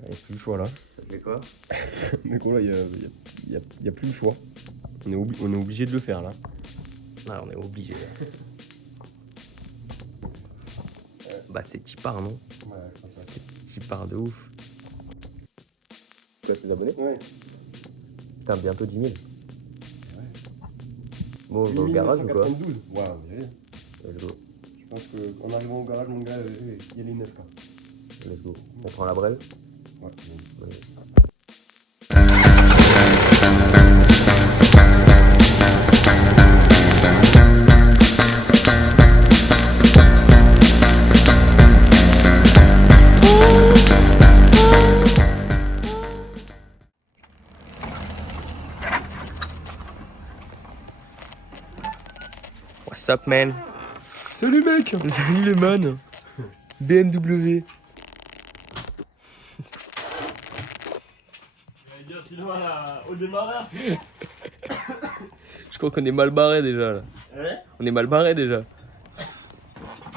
Il n'y a plus le choix là. Ça fait quoi? Mais quoi là, il y a plus le choix. On est obligé de le faire là. Ah, on est obligé. Bah c'est Tipar non? Ouais, je pense que C'est Tipar de ouf. Tu as ses abonnés? ouais. Putain, bientôt 10 000. Ouais. Bon, on va au garage ou quoi? 1992. Ouais, on y est. Let's go. Je pense qu'en arrivant au garage, mon gars, il y a les 9 quoi. Let's go. On prend la brève? Ouais. Ouais. What's up man? Salut mec! Salut les man! BMW. Au démarrage. Je crois qu'on est mal barré déjà là. Ouais. On est mal barré déjà.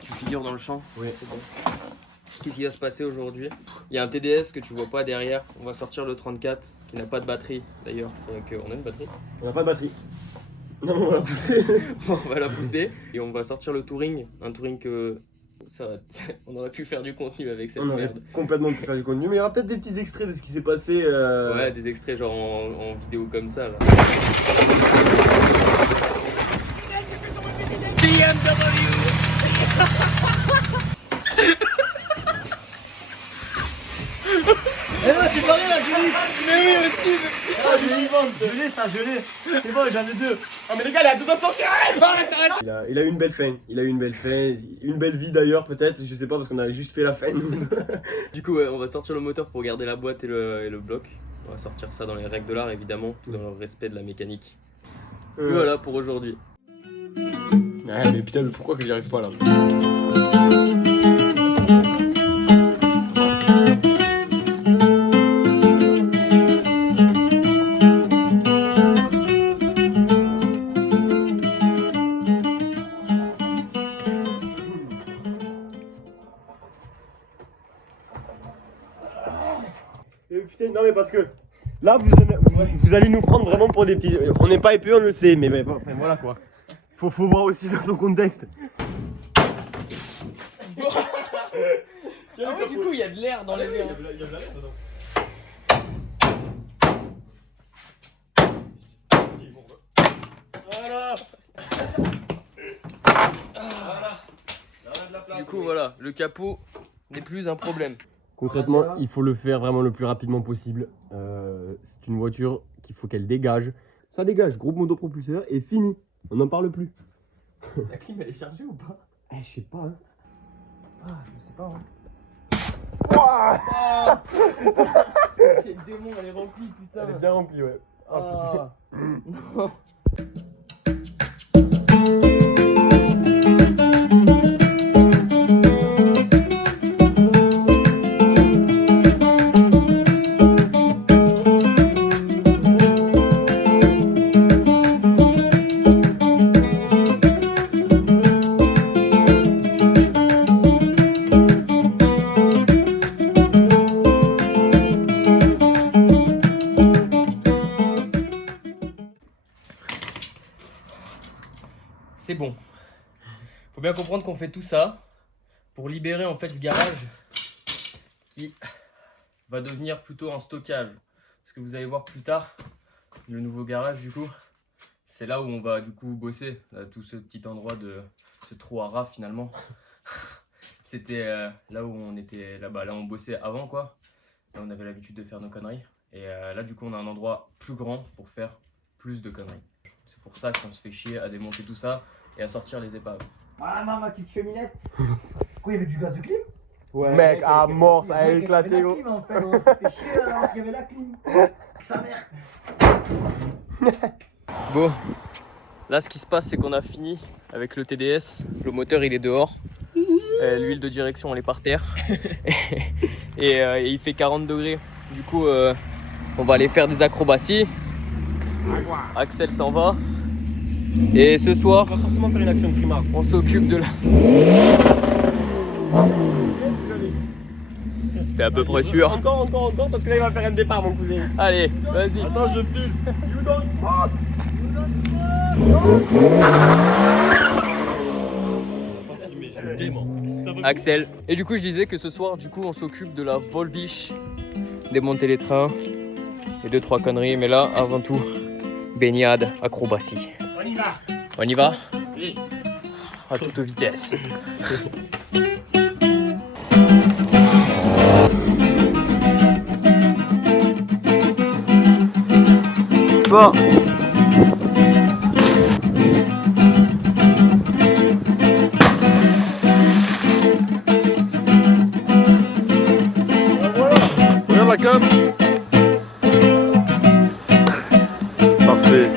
Tu figures dans le champ? Oui. C'est bon. Qu'est-ce qui va se passer aujourd'hui? Il y a un TDS que tu vois pas derrière. On va sortir le 34 qui n'a pas de batterie d'ailleurs. On a une batterie. On n'a pas de batterie. Non, mais on va la pousser. On va la pousser et on va sortir le touring. Un touring que ça va... on aurait pu faire du contenu avec cette On aurait merde. complètement pu faire du contenu, mais il y aura peut-être des petits extraits de ce qui s'est passé. Ouais, des extraits genre en vidéo comme ça là. Eh non, c'est pareil là, je l'ai. Mais oui, aussi. Ah, je l'ai, je l'ai, ça, je l'ai. C'est bon, j'en ai deux. Ah, mais les gars, il a tout dans son carré. Il a eu une belle fin. Il a eu une belle fin. Une belle vie d'ailleurs, peut-être. Je sais pas, parce qu'on a juste fait la fin. Du coup, ouais, on va sortir le moteur pour garder la boîte et le bloc. On va sortir ça dans les règles de l'art évidemment, tout dans le respect de la mécanique. Et voilà pour aujourd'hui. Ouais, mais putain, mais pourquoi que j'y arrive pas là? Putain, non mais parce que là vous allez nous prendre vraiment pour des petits. On n'est pas épais, on le sait, mais enfin, voilà quoi. Faut voir aussi dans son contexte. Ah oui, du coup, il y a de l'air dans les verres. Il y a de l'air dedans. Voilà. Du coup, voilà, le capot n'est plus un problème. Concrètement, il faut le faire vraiment le plus rapidement possible. C'est une voiture qu'il faut qu'elle dégage. Ça dégage, groupe motopropulseur et fini. On n'en parle plus. La clim, elle est chargée ou pas? Je sais pas. Hein. Ah, je sais pas. Hein. C'est le démon, elle est remplie, putain. Elle est bien remplie, ouais. Ah. Non. C'est bon. Faut bien comprendre qu'on fait tout ça pour libérer en fait ce garage qui va devenir plutôt un stockage. Ce que vous allez voir plus tard, le nouveau garage du coup, c'est là où on va du coup bosser. Là, tout ce petit endroit de ce trou à raf finalement. C'était là où on était là-bas. Là on bossait avant quoi. Là on avait l'habitude de faire nos conneries. Et là du coup on a un endroit plus grand pour faire plus de conneries. C'est pour ça qu'on se fait chier à démonter tout ça et à sortir les épaves. Ah ma petite cheminette. Quoi, il y avait du gaz de clim? Ouais, mec, à mort, ça a éclaté. Il y avait la clim en fait, on s'est fait chier alors qu'il y avait la clim. Sa mère. Bon, là ce qui se passe c'est qu'on a fini avec le TDS. Le moteur il est dehors. L'huile de direction elle est par terre. et il fait 40 degrés. Du coup on va aller faire des acrobaties. Axel s'en va. Et ce soir, On va forcément faire une action de trimard. on s'occupe de la... C'était à peu près sûr. Encore, parce que là il va faire un départ, mon cousin. Allez, vas-y. Attends, je file. You don't smoke. Axel. Et du coup, je disais que ce soir, on s'occupe de la Volvish, démonter les trains et 2-3 conneries. Mais là, avant tout, baignade, acrobatie. On y va. On y va? Oui. À toute vitesse. Bon. Regarde la cam. Parfait.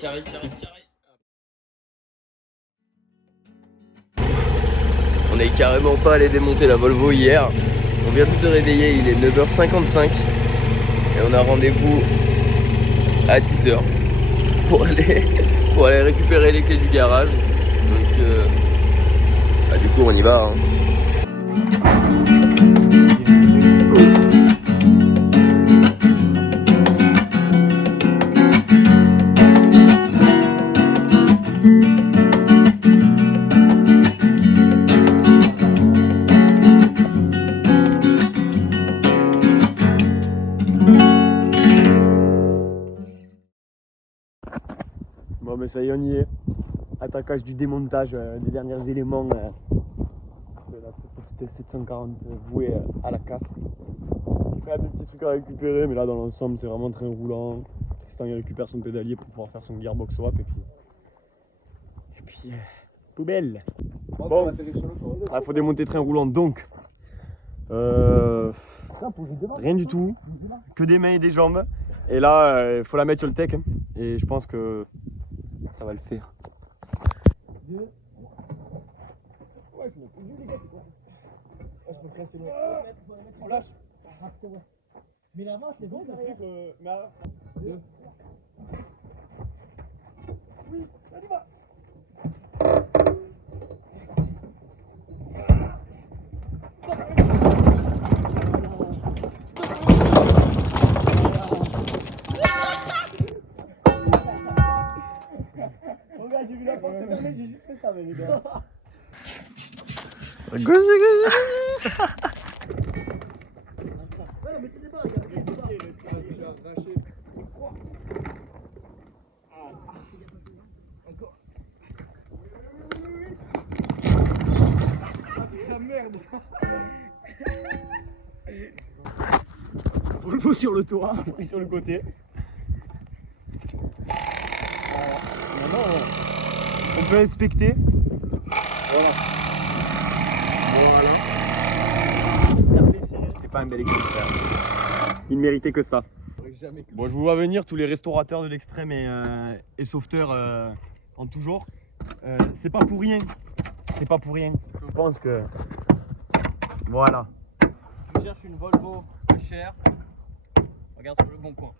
Carré. On n'est carrément pas allé démonter la Volvo hier. On vient de se réveiller, il est 9h55 et on a rendez-vous à 10h pour aller récupérer les clés du garage. Donc du coup on y va. Bon, mais ça y est, on y est. Attaquage du démontage des derniers éléments de la petite 740 vouée à la casse. Il y a des petits trucs à récupérer, mais là dans l'ensemble c'est vraiment train roulant. Tristan il récupère son pédalier pour pouvoir faire son gearbox swap et puis poubelle. Bon, il faut démonter train roulant donc rien du tout, que des mains et des jambes. Et là il faut la mettre sur le tech et je pense que ça va le faire. Ouais, c'est notre les gars, c'est quoi ça? Je peux casser le. On lâche. Mais l'avant, c'était bon, ça serait que. Mais oui, allez, va. Regarde, j'ai vu la porte se fermer, j'ai juste fait ça, mais les gars. Volvo sur le toit, pris sur le côté. Maintenant, on peut inspecter. Voilà. C'était pas un bel exemplaire. Il méritait que ça. Bon, je vous vois venir tous les restaurateurs de l'extrême et sauveteurs en tout genre. C'est pas pour rien. C'est pas pour rien. Je pense que. Voilà. Tu cherches une Volvo pas chère, regarde sur le bon coin.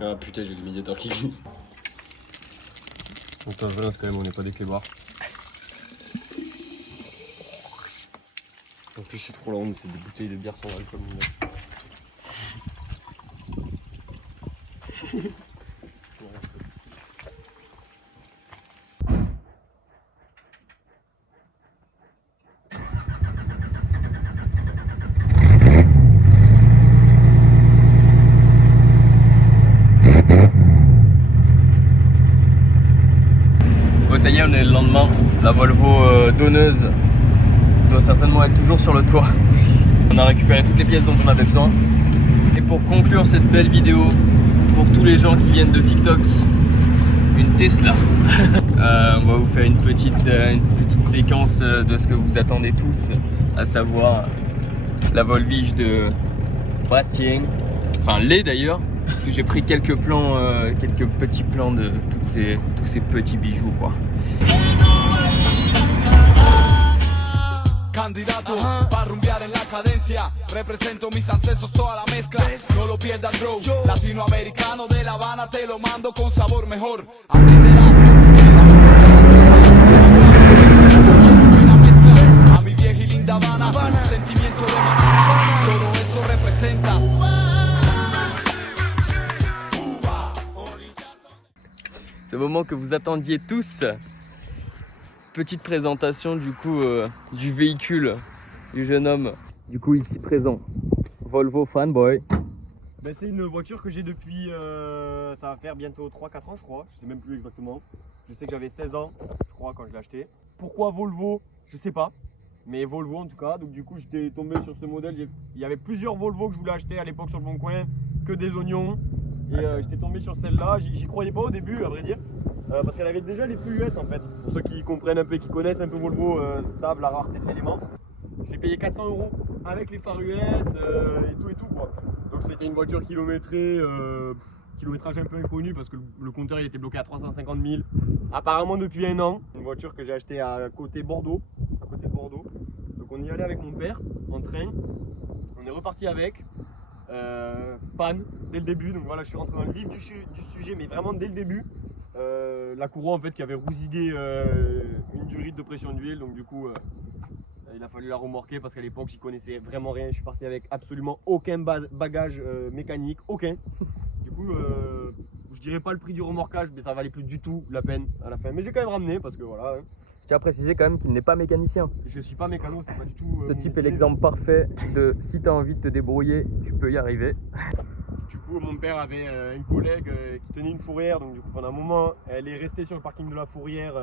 Ah putain, j'ai le médiateur qui glisse. Donc je relance quand même, on n'est pas des clébards. En plus c'est trop long, c'est des bouteilles de bière sans alcool. Bon, ça y est, on est le lendemain. La Volvo donneuse doit certainement être toujours sur le toit. On a récupéré toutes les pièces dont on avait besoin. Et pour conclure cette belle vidéo, pour tous les gens qui viennent de TikTok, une Tesla. On va vous faire une petite séquence de ce que vous attendez tous, à savoir la Volvish de Bastien. Enfin, les d'ailleurs, parce que j'ai pris quelques plans, quelques petits plans de tous ces petits bijoux, quoi. candidato para rumbear en la cadencia. Represento mis ancestros, toda la mezcla. No lo pierdas, bro. Latinoamericano de La Habana, te lo mando con sabor mejor. Aprenderás la mezcla a mi vieja y linda Habana. Sentimiento de manana, todo eso representas. Ce moment que vous attendiez tous. Petite présentation du coup du véhicule du jeune homme. Du coup ici présent, Volvo Fanboy. Ben, c'est une voiture que j'ai depuis, ça va faire bientôt 3-4 ans je crois, je sais même plus exactement. Je sais que j'avais 16 ans je crois quand je l'ai acheté. Pourquoi Volvo? Je sais pas, mais Volvo en tout cas. Donc du coup j'étais tombé sur ce modèle, il y avait plusieurs Volvo que je voulais acheter à l'époque sur le bon coin, que des oignons. Et j'étais tombé sur celle-là, j'y croyais pas au début à vrai dire. Parce qu'elle avait déjà les feux US en fait. Pour ceux qui comprennent un peu, qui connaissent un peu Volvo, savent la rareté de l'élément. Je l'ai payé 400 € avec les phares US et tout quoi. Donc c'était une voiture kilométrée, kilométrage un peu inconnu parce que le compteur il était bloqué à 350 000 apparemment depuis un an. Une voiture que j'ai achetée à côté de Bordeaux. Donc on y allait avec mon père en train. On est reparti avec. Panne dès le début. Donc voilà, je suis rentré dans le vif du sujet, mais vraiment dès le début. La courroie en fait qui avait rousigué une durite de pression d'huile, donc du coup il a fallu la remorquer parce qu'à l'époque j'y connaissais vraiment rien. Je suis parti avec absolument aucun bagage mécanique, aucun. Du coup je dirais pas le prix du remorquage, mais ça valait plus du tout la peine à la fin, mais j'ai quand même ramené parce que voilà. Je tiens à préciser quand même qu'il n'est pas mécanicien. Je suis pas mécano, c'est pas du tout Ce type est l'exemple parfait de si tu as envie de te débrouiller, tu peux y arriver. Du coup, mon père avait une collègue qui tenait une fourrière, donc du coup pendant un moment, elle est restée sur le parking de la fourrière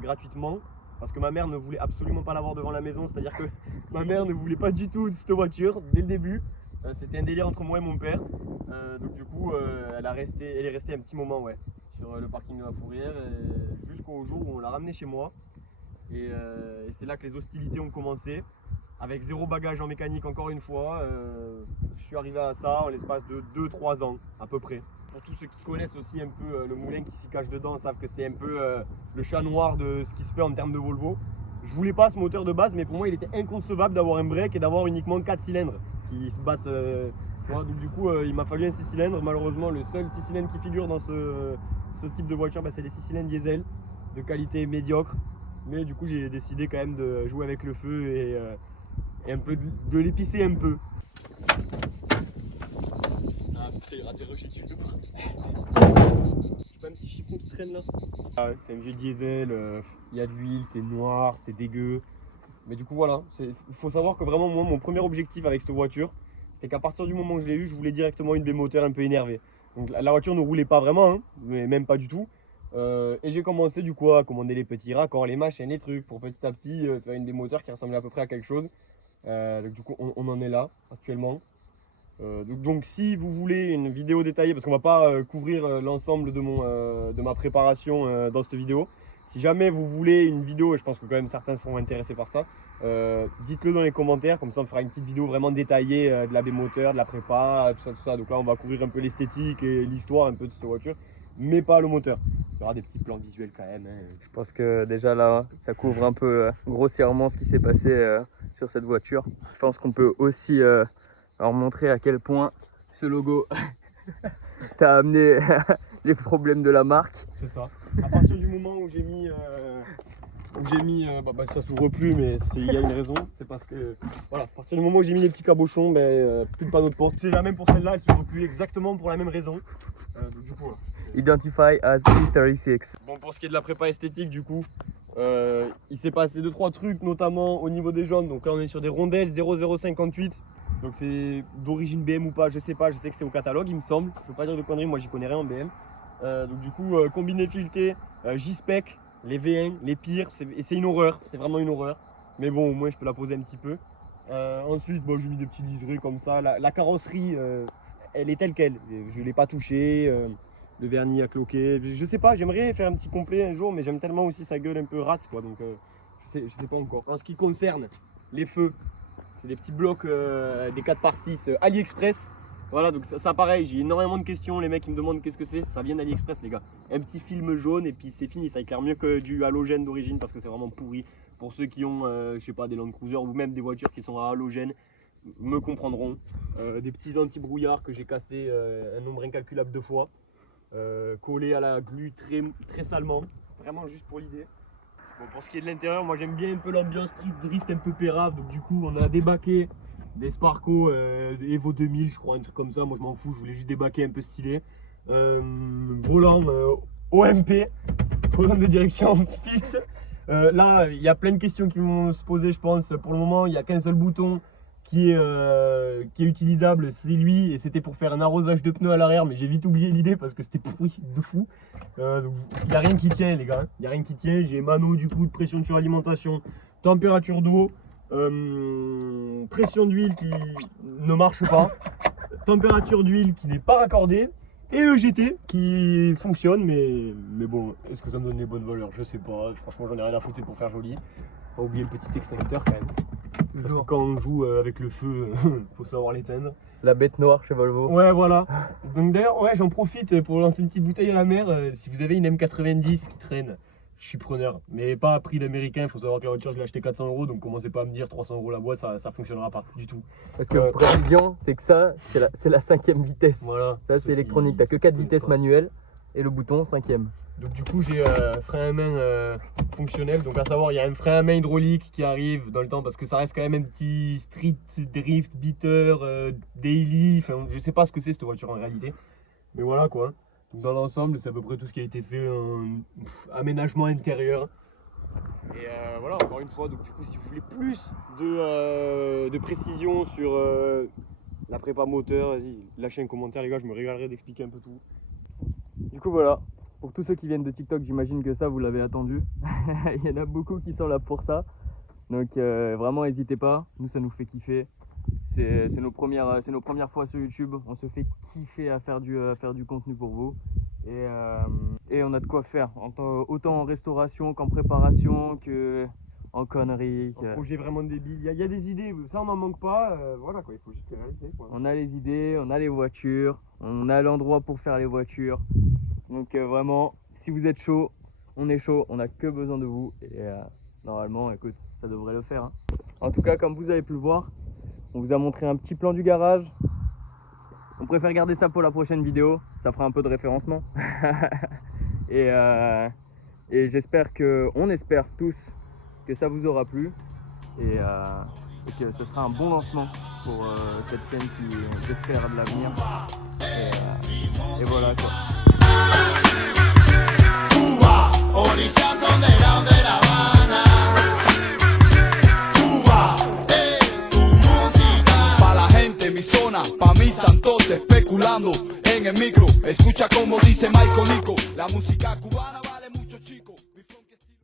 gratuitement parce que ma mère ne voulait absolument pas l'avoir devant la maison, c'est-à-dire que ma mère ne voulait pas du tout de cette voiture dès le début. C'était un délire entre moi et mon père, donc du coup elle est restée un petit moment ouais, sur le parking de la fourrière jusqu'au jour où on l'a ramenée chez moi. Et c'est là que les hostilités ont commencé. Avec zéro bagage en mécanique encore une fois, je suis arrivé à ça en l'espace de 2-3 ans à peu près. Pour tous ceux qui connaissent aussi un peu le moulin qui s'y cache dedans, savent que c'est un peu le chat noir de ce qui se fait en termes de Volvo. Je voulais pas ce moteur de base, mais pour moi il était inconcevable d'avoir un break et d'avoir uniquement 4 cylindres qui se battent. Donc du coup il m'a fallu un 6 cylindres. Malheureusement le seul 6 cylindres qui figure dans ce type de voiture, c'est les 6 cylindres diesel de qualité médiocre. Mais du coup j'ai décidé quand même de jouer avec le feu et un peu de l'épicer un peu. Ah putain, j'ai raté Rocher dessus. C'est pas un petit chiffon qui traîne là. Ah ouais, c'est un vieux diesel, il y a de l'huile, c'est noir, c'est dégueu. Mais du coup voilà, il faut savoir que vraiment moi mon premier objectif avec cette voiture, c'était qu'à partir du moment où je l'ai eu, je voulais directement une B-moteur un peu énervée. Donc la voiture ne roulait pas vraiment, hein, mais même pas du tout. Et j'ai commencé du coup à commander les petits raccords, les machines, les trucs pour petit à petit faire une B-moteur qui ressemblait à peu près à quelque chose. Donc du coup on en est là actuellement. Donc si vous voulez une vidéo détaillée, parce qu'on va pas couvrir l'ensemble de ma préparation dans cette vidéo. Si jamais vous voulez une vidéo, et je pense que quand même certains seront intéressés par ça, dites-le dans les commentaires, comme ça on fera une petite vidéo vraiment détaillée de la B-moteur, de la prépa, tout ça. Donc là on va couvrir un peu l'esthétique et l'histoire un peu de cette voiture, mais pas le moteur. Il y aura des petits plans visuels quand même. Hein. Je pense que déjà là, ça couvre un peu grossièrement ce qui s'est passé sur cette voiture. Je pense qu'on peut aussi leur montrer à quel point ce logo t'a amené les problèmes de la marque. C'est ça. À partir du moment où j'ai mis, ça s'ouvre plus, mais il y a une raison. C'est parce que voilà, à partir du moment où j'ai mis les petits cabochons, plus de panneau de porte. C'est la même pour celle-là, elle s'ouvre plus exactement pour la même raison. Donc, du coup, voilà. Identify as E36. Bon, pour ce qui est de la prépa esthétique, du coup, il s'est passé 2-3 trucs, notamment au niveau des jaunes. Donc là, on est sur des rondelles 0058. Donc c'est d'origine BM ou pas, je sais pas. Je sais que c'est au catalogue, il me semble. Je peux pas dire de conneries, moi j'y connais rien en BM. Donc du coup, combiné fileté, J-Spec, les V1, les pires, c'est une horreur. C'est vraiment une horreur. Mais bon, au moins je peux la poser un petit peu. Ensuite, j'ai mis des petits liserés comme ça. La carrosserie, elle est telle qu'elle. Je ne l'ai pas touchée. Le vernis a cloqué. Je sais pas, j'aimerais faire un petit complet un jour, mais j'aime tellement aussi sa gueule un peu rate, quoi. Donc je sais pas encore. En ce qui concerne les feux, c'est des petits blocs des 4x6 AliExpress. Voilà, donc ça pareil, j'ai énormément de questions, les mecs ils me demandent qu'est-ce que c'est, ça vient d'AliExpress les gars. Un petit film jaune et puis c'est fini, ça éclaire mieux que du halogène d'origine parce que c'est vraiment pourri. Pour ceux qui ont, je sais pas, des Land Cruiser ou même des voitures qui sont à halogène, me comprendront. Des petits anti-brouillards que j'ai cassés un nombre incalculable de fois, collés à la glu très salement, vraiment juste pour l'idée. Bon, pour ce qui est de l'intérieur, moi j'aime bien un peu l'ambiance street drift un peu pérave, donc du coup on a débaqué des Sparco Evo 2000 je crois, un truc comme ça, moi je m'en fous, je voulais juste débaquer un peu stylé. Volant OMP, volant de direction fixe. Là il y a plein de questions qui vont se poser je pense. Pour le moment il n'y a qu'un seul bouton qui est utilisable, c'est lui, et c'était pour faire un arrosage de pneus à l'arrière, mais j'ai vite oublié l'idée parce que c'était pourri de fou. Donc il n'y a rien qui tient les gars, il n'y a rien qui tient. J'ai mano du coup de pression de suralimentation, température d'eau, pression d'huile qui ne marche pas, température d'huile qui n'est pas raccordée, et EGT qui fonctionne, mais bon, est-ce que ça me donne les bonnes valeurs? Je sais pas, franchement j'en ai rien à foutre, c'est pour faire joli. Pas oublier le petit extincteur quand même. Parce que quand on joue avec le feu, faut savoir l'éteindre. La bête noire chez Volvo. Ouais, voilà. Donc d'ailleurs, ouais, j'en profite pour lancer une petite bouteille à la mer. Si vous avez une M90 qui traîne, je suis preneur. Mais pas à prix d'américain. Il faut savoir que la voiture, je l'ai acheté 400 €. Donc commencez pas à me dire 300 € la boîte, ça fonctionnera pas du tout. Parce que précision, c'est que ça, c'est la 5e vitesse. Voilà. Ça, c'est électronique. T'as que 4 vitesses manuelles et le bouton 5e. Donc du coup j'ai frein à main fonctionnel, donc à savoir il y a un frein à main hydraulique qui arrive dans le temps parce que ça reste quand même un petit street drift beater daily, enfin je sais pas ce que c'est cette voiture en réalité, mais voilà quoi. Donc dans l'ensemble c'est à peu près tout ce qui a été fait en aménagement intérieur. Et voilà, encore une fois, donc du coup si vous voulez plus de précision sur la prépa moteur, vas-y lâchez un commentaire les gars, je me régalerai d'expliquer un peu tout. Du coup voilà, pour tous ceux qui viennent de TikTok, j'imagine que ça vous l'avez attendu. Il y en a beaucoup qui sont là pour ça. Donc vraiment n'hésitez pas, nous ça nous fait kiffer. C'est nos premières fois sur YouTube, on se fait kiffer à faire du contenu pour vous. Et on a de quoi faire, autant en restauration qu'en préparation, que en conneries. Un projet vraiment débile, il y a des idées, ça on n'en manque pas, voilà quoi, il faut juste les réaliser quoi. On a les idées, on a les voitures, on a l'endroit pour faire les voitures. Donc vraiment, si vous êtes chaud, on est chaud, on n'a que besoin de vous. Et normalement, écoute, ça devrait le faire. Hein. En tout cas, comme vous avez pu le voir, on vous a montré un petit plan du garage. On préfère garder ça pour la prochaine vidéo, ça fera un peu de référencement. et j'espère on espère tous que ça vous aura plu. Et que ce sera un bon lancement pour cette chaîne qui, j'espère, a de l'avenir. Et voilà quoi. Cuba, orillas underground de La Habana. Cuba, tu música. Pa' la gente, mi zona, pa' mis santos especulando en el micro. Escucha como dice Michael Nico, la música cubana va.